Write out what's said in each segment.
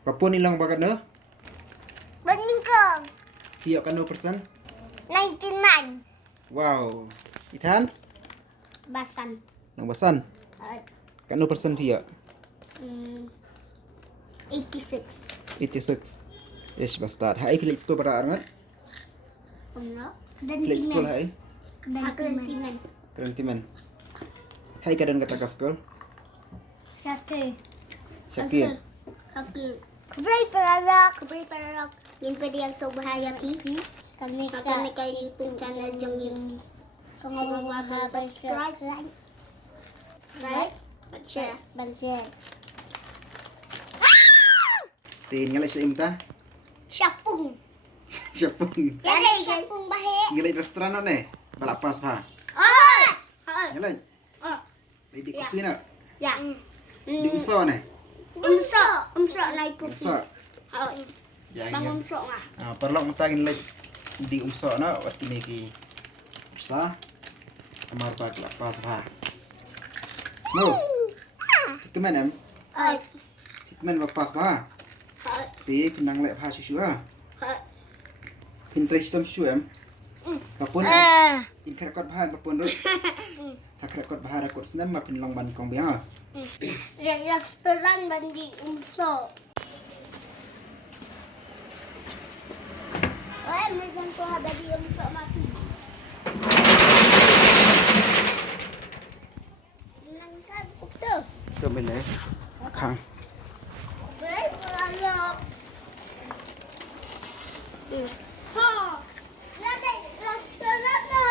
Papun ilang bagat no? Beningkong. Hiyo kano persen? 99. Wow. Ithan? Basan. Nang basan? Kano persen hiyo? 86. 86. Yes, bastard. Hai pilih school para arangat? Ano? Dan Pilih school timen. hai? Dan timen. Keren timan. Hai kadang kata ka school? Syakir. Syakir. Syakir. Kabray paralak. Min pwede yang so bahaya pi. Kami kay YouTube channel jong yun. Kung subscribe, like, share. Tin ngalay siya imta? Syapung. Syapung. Yalay, syapung bahe. Ngalay restoran no ne? Balapas pa. Ngalay. Di kopi na. Ya. Di umso ne? Umso na kopi. Umso. Oh, Yang bang yang. umso nga. Perlu mentagin lagi di umso na waktu ini ki sa amar pa pas pa. No. Hikman em. Hikman pas pa. Ti pinang lek pa susu ah. Pinterest tam susu em. Papun in kerekot bahan papun rut. Sa kerekot bahan rekot senam ma pinlang ban kong biang ah. Restoran bandi umso. Oh, may ganito habadi umso mati. Nangkag ukto. Tu bên đấy. Khang. Bray paralak. Ha. Nanay restoran na.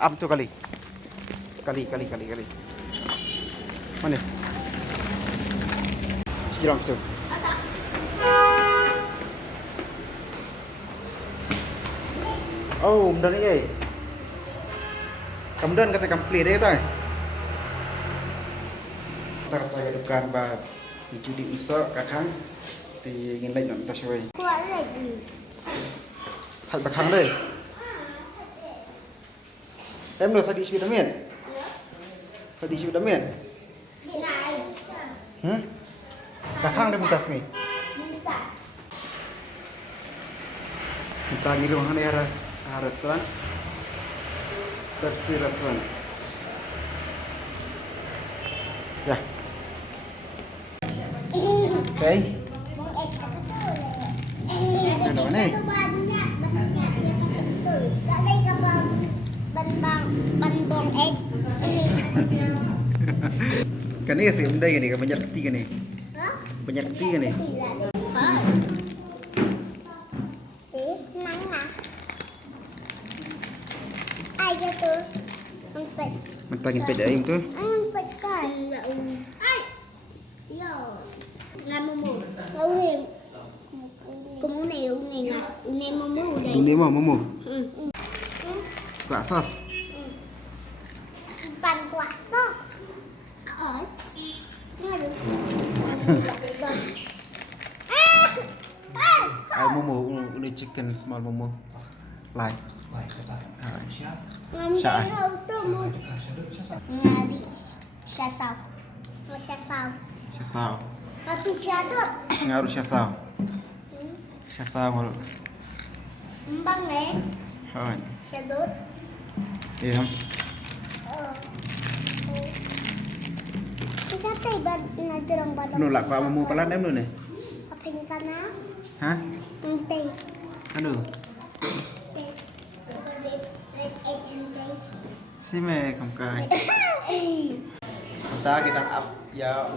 Am tu kali. Kali. Mana? Jirang tu. Ada. Oh, kemudian ni eh. Kemudian kata komplit dia tu. Kata ya dukan ba judi usaha kakang ti ingin lain nak tasawai. Kuat lagi. Thật bakang đây. Em được sadi suy miền. Sadi suy miền. Binay. Kakang dia mutas ni. Minta. Kita ni rumah ni restoran. Tersi restoran. Ya. Okay. Ano naman eh? Banyak dia kesentuh. Tak ada ke banbong egg. Kan ni si umday ni kan banyak ketiga ni. Banyak ketiga ni. Mana? Ayo tu. Empat. Mentagin peda ayam tu. Empat kan. Ay. Yo. Ngamu. Ngawin. Kumune na. Une momo udah. Ini mah momo. Kuah sos. Pan kuah sos. Oh. Ngadu. Ay momo, uni chicken small momo. Lai. Mami Siya. tahu tu mu. Ngadi syasau. Syasau. Syasau. Tapi syadot. Ngaruh syasau. Syasau kalau. Mbang Hai. syadot. Iya. Kita tiba najerang badan. Nolak kuah momo pelan em ni. Apa yang kana? Hah? Ente. Aduh. Red egg ente. Si me kam kai. Ta kita up ya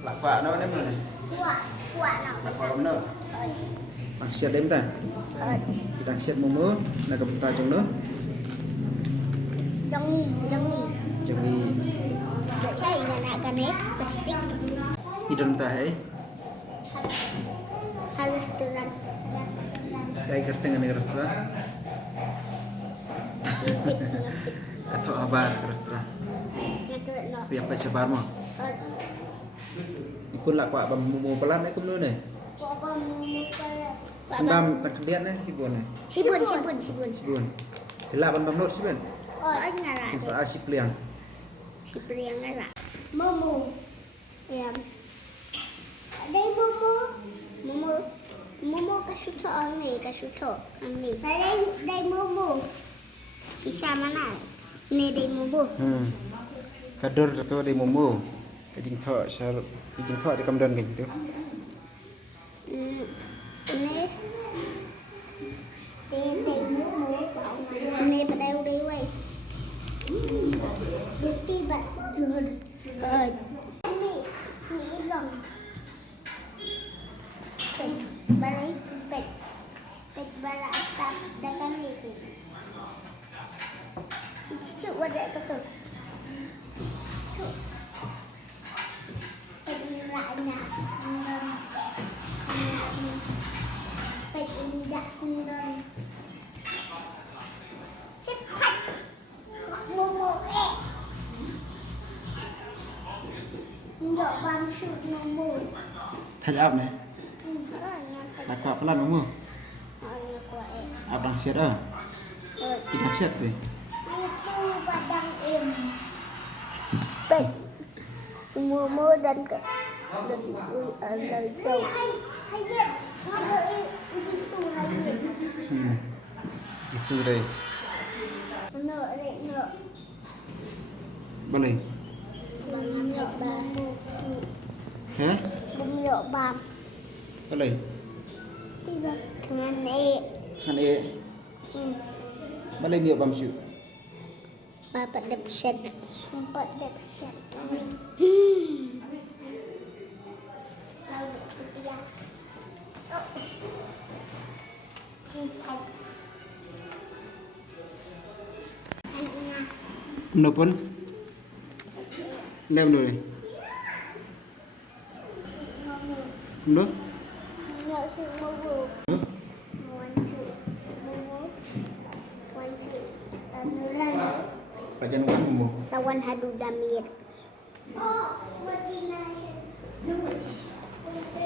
lak kuah no em ni. Kuat nak. Lak kuah no. Mang siat em ta. Kita siat momo nak ke peta jong no. Jangi. Jangi Tak cai nak kane plastik. hidon ta hai. Restoran. Kai kerteng ni restoran. Kata abar restoran. Siapa cebar mah? Ikut lah kuah momo pelan ni kum ni. Apa mau bam tak kalian sibun sibun gelap bam lot sibun ngara. sa sipliang Sipriang ngara. Momo. Ya. Đây Momo kasuto ni. Đây Momo. Sisa mana? Ni đây Momo. kadur tu di momo kajing thọ di kamdan kan tu Ni. Đây Momo. Ni pada udah wei. Bukti bat. Ni long. Pet bala atap dakan ni. Cici wadah kata. Pet ranya. Pet injak sendal. Cepat. Momo Enggak bang shoot Momo. thay áp này đặt quạt cái lần đúng không áp đang xét à ít đang xét thì Badang im. Baik. Momo dan Alonso. Hayat. Ada itu hayat. Isu đây No. boleh Bumiyok bam. hả Bumiyok bam. boleh Tiba dengan kan boleh dia bam shoot Bapak dapset. Lalu dia. Kenapa? Lem dulu. Kenapa? Nak si Momo. Wancu. Anuran. Baca nama kamu. Sawan hadu damir.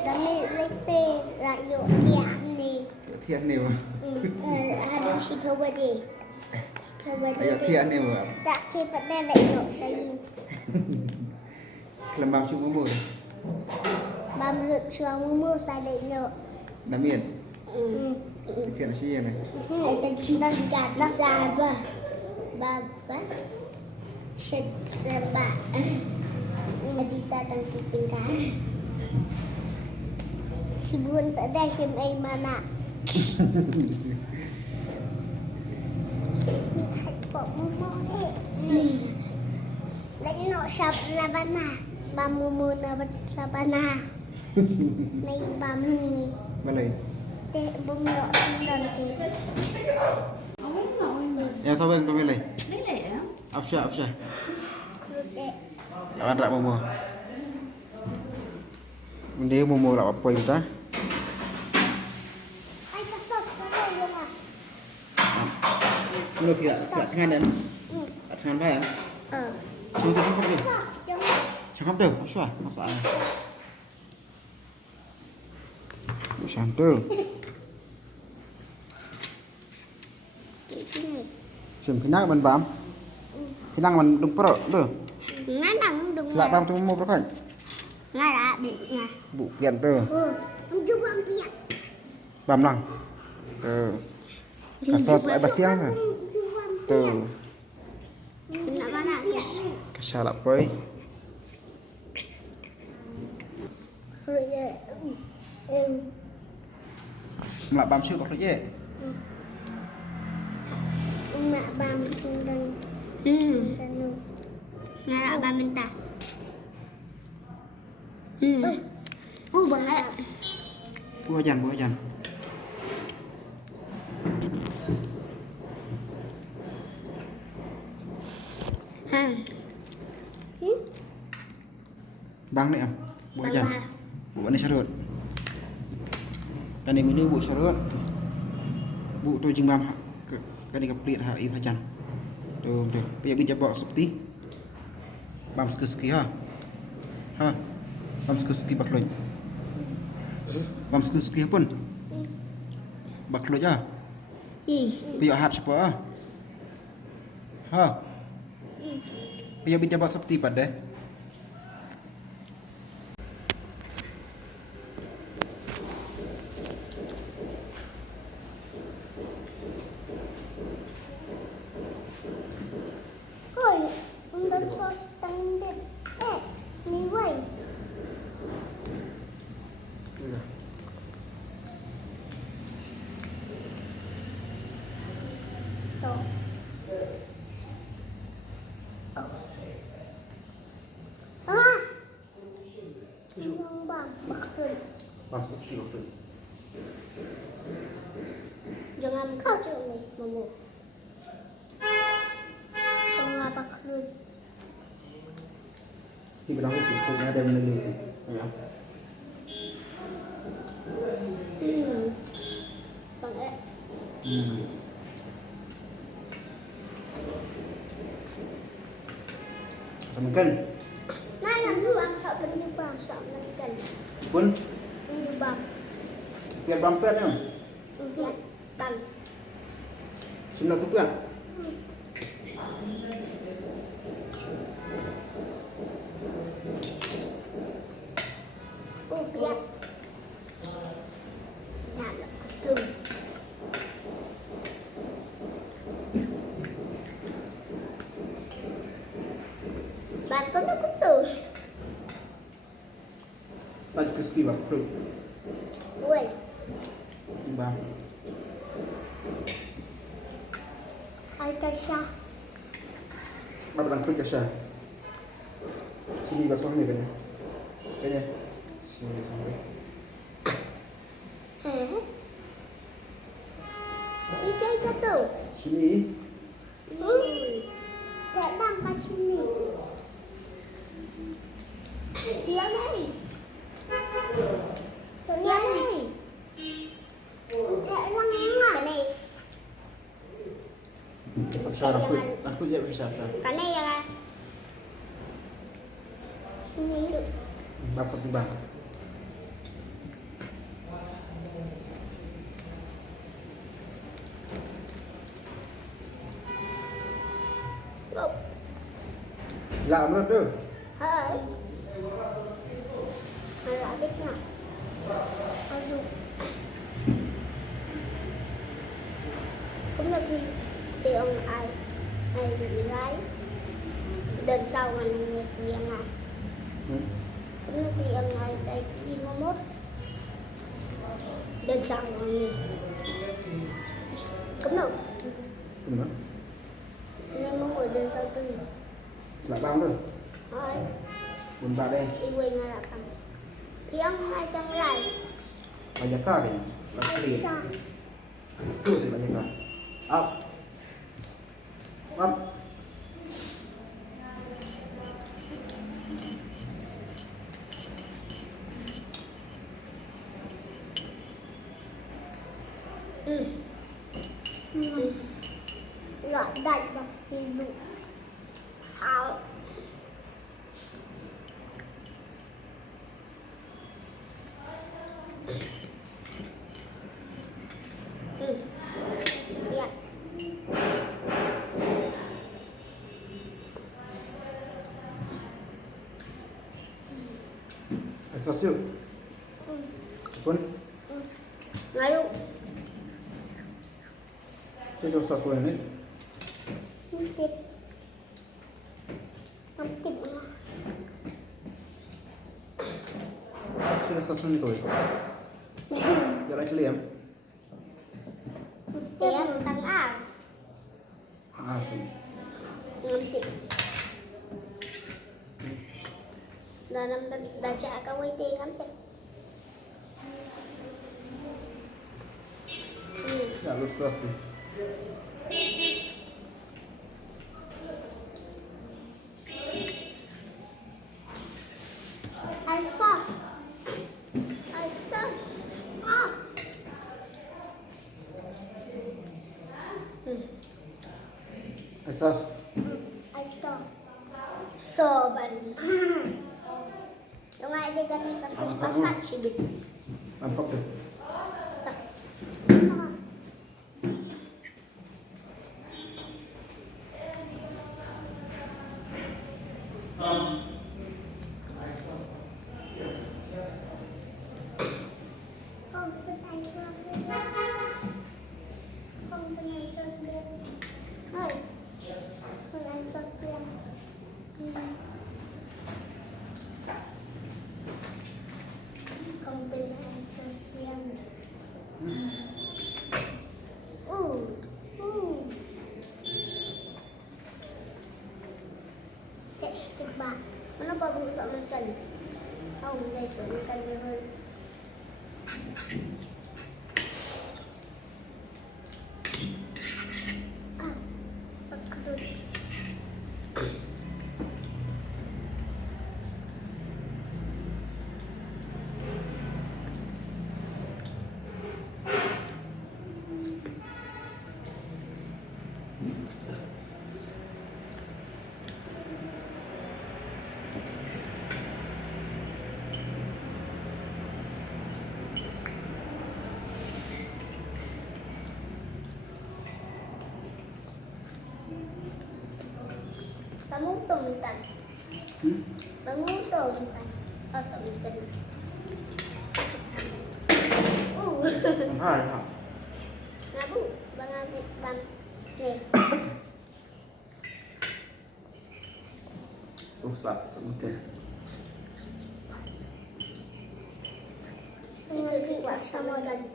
Damir lekte rakyat tiang ni. Tian ni wah. Hadu si kawadi. Ayat tian ni wah. Tak cepat dan lekno saya. Kelembam shoot kamu. Bam lut suang Momo saya lekno. Damian. Tian sih ni. Kita kita jatuh sabar. Baba. Sebab bisa dan tinggal. Sibun tak ada sim ai mana. Ni tak pok Momo ni. Lagi nak siap labana. Bam Momo labana. Ni bam ni. Boleh. Teh bumio sendal ti. Yang sabar kau boleh. Lele ya? Absyah. Krudek. Lawan rak momo. Dia momo rak apa kita? Ai kesos kau yang ah. Kalau tidak tangan dan tangan bayar. Sudah cakap tu. Kesos jangan. Cakap tu. Absyah masalah. Macam tu. Ini. Sim kenang man bam. Kenang man dung pro tu. Nganang dong. Lak bam tu momo berapa? Ngara bik ngah. Bu pian tu. Cuba ambil. Bam lang. Tu. Kasos ai basiang tu. Tu. Nak mana ya? Kasalak poi. Krudek. Mak bam syuk kau je. Mak bam sendal. Tanu. Ngara bam mentah. Banget. Buah jan. Bang ni am. Buah jan. Bu ni sarut. Kan ni menu bu sarut. Bu tu jing bam kan ni kaplit ha i bhajan. Tu. Bây giờ jabak seperti bam ski ha. Ha. Bam ski bak loin. Bam ski pun. bạc lụa à Ih. bây giờ hạt siapa ha bây giờ bicara seperti pada Oi, untuk sos tendit. Ni wei. Tuh. Ah. Bang, makan. masuk kilo tu Jangan kacau nih, Momo. Mengapa kelut? di belakang itu ada yang meneliti ya Bang Samakan Nay làm thứ ăn sợ bên như bang sợ mình cần pun như bang biar bumper ya Dạ, bằng sembilan tu kan ô biết Dạ là thường Bạn có nó cũng từ lagi crispy bak perut Ui, timbang hai tay xa apa dalam perut kasar sini basah ni kayaknya sini sampai Hả? Đi chơi cái tủ sini Trẻ đang qua xin nỉ Đi ở đây Tụi đi ở đây Trẻ lăng à Cái này besar aku je besar Cái này là Nhìn được bapak timbang Một làm lên tu Hỡi Hỡi lại biết nào Hỡi dù Cũng là vì ông ai bị gái Đợt sau mà nông nghiệp vì ông ai Cũng là vì ông ai đây chi mà mốt Đợt sau mà mình Cũng được Gimana? Nên muốn ngồi đợt sau tư Lại bao rồi Thôi bún bạc đây đi quên là cầm thì ông ai trong này banyak kali lagi lihat sao itu sih banyak kali up up loại đại đặc gì đủ áo Dạ. Sao siêu pun Ngay luôn itu sos pun ini không kịp không kịp mà sih sos ini tuh jalan keliam em tăng ảo ah sih không kịp là năm đã trả cao quay tiền lắm chị ya lu sos tuh I stop. I stop. Ah. sos I stop. Soban. Yung nga hindi ganun kasi pasat si Bit. nampak tuh Tak. Ba, mana babu tak makan? Tahu mereka makan dia. Ah, pakai. Kamu tumpan. Bangun tumpan. Oh, tumpan. Hai, ha. Ngabu, bang ngabu, bang. Nih. Rusak mungkin. Ini buat sama dan.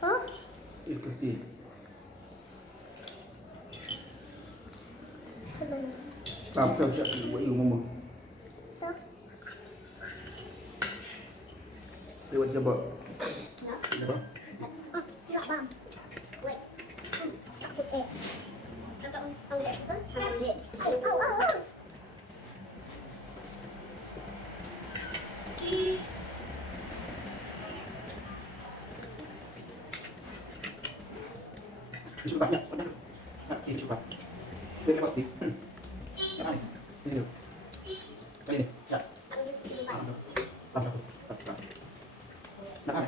Hah? Iskasti. Làm sao sẽ bị yêu mama. Tuh. Lewat coba. Coba. Ah, enggak bang. Wait. Takut Ambil tu. Ambil. Oh. Coba banyak, banyak. Ini coba. Ini pasti. Jangan ini. Ini dulu. Kali ini. Ya. Ambil sini bang. Tambah. Nah, kan?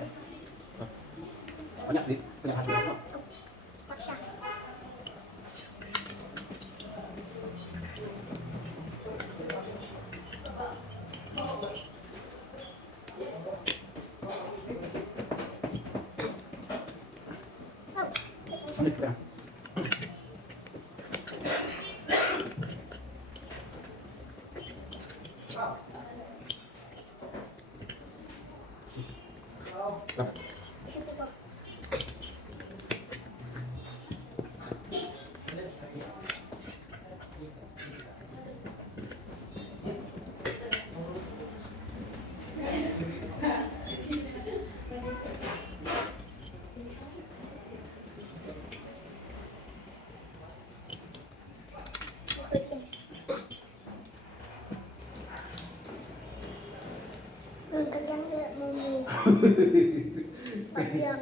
Banyak di banyak hadiah. Paksa. Ini ya. Nah. Sini bang. Kadang dia mau Yang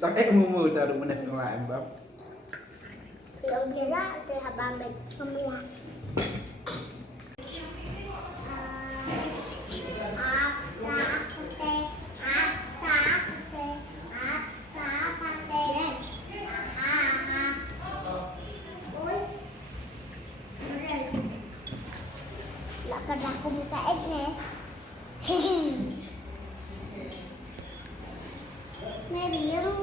Tao ép mua tao được bên này lại em bấm. Yang kira ke habamit semua. Lakad ako mukhaig niya. Maybe yung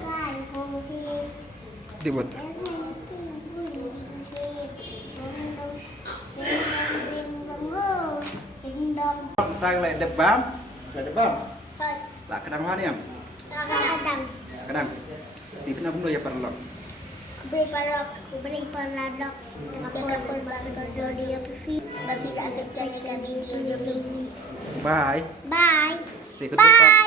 kai kung Tibot. Tay lại đập bám. Lại đập bám. Lại cái đằng hoa đi em. Kadang Cái đằng. Thì cái nào cũng được ya perlu. kuberi paradok dengan perbantu dia pipi babi tak pecah dengan video jom ini. Bye. Bye. See you.